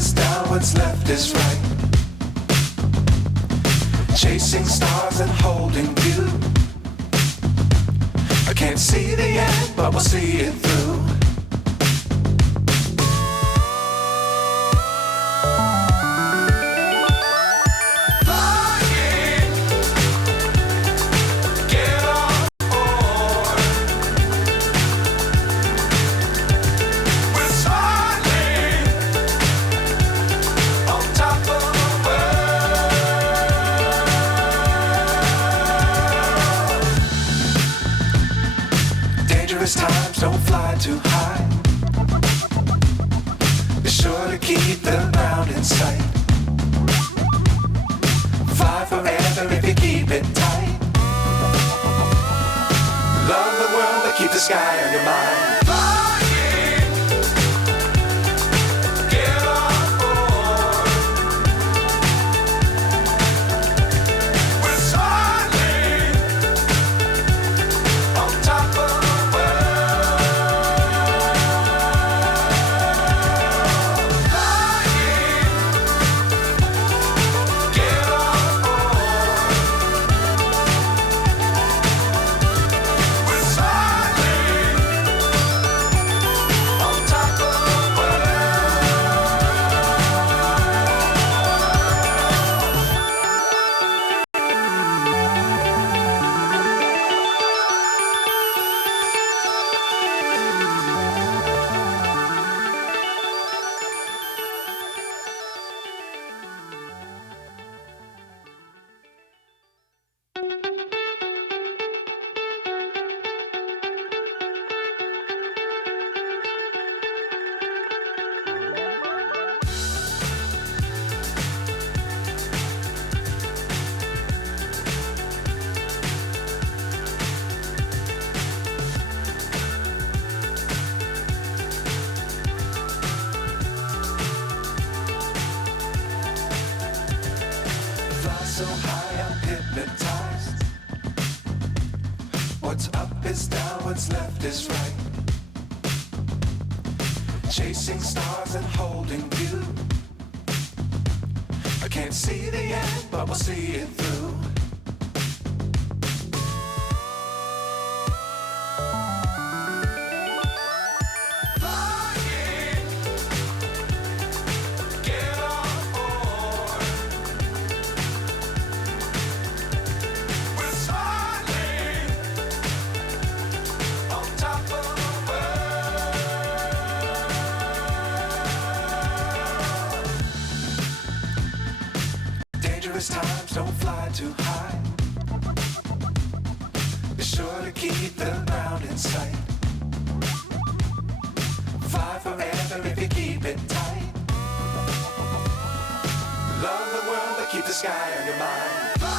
is down, what's left is right. Chasing stars and holding you. I can't see the end, but we'll see it through. Times don't fly too high. Be sure to keep the ground in sight. Fly forever if you keep it tight. Love the world but keep the sky on your mind. So high I'm hypnotized. What's up is down, what's left is right. Chasing stars and holding you. I can't see the end, but we'll see it through. Times don't fly too high. Be sure to keep the ground in sight. Fly forever if you keep it tight. Love the world but keep the sky on your mind.